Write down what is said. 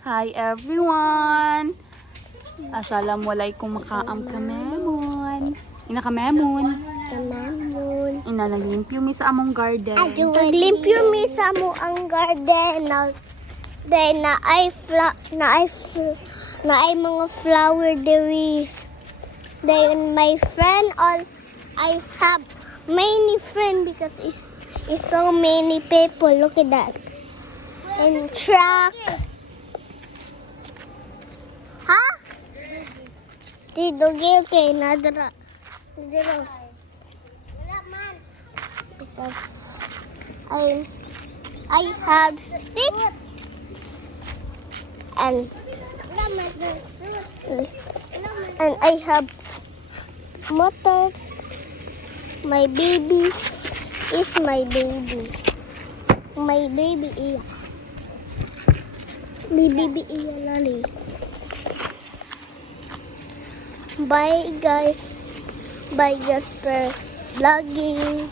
Hi everyone! Assalamualaikum makaam kamemon. Ina kamemon. Kamamon. Ina naglimpyo mi sa among garden. Naglimpyo mi sa mo ang garden. Then na ay mga flower diri. Then my friend I have many friend because it's so many people. Look at that. And truck. Ha? Tidogil kay nadra. Nadra. Because I have sticks and I have motors. My baby is my baby. My baby iya. My baby iya lali. Bye guys. Bye Jasper Vlogging.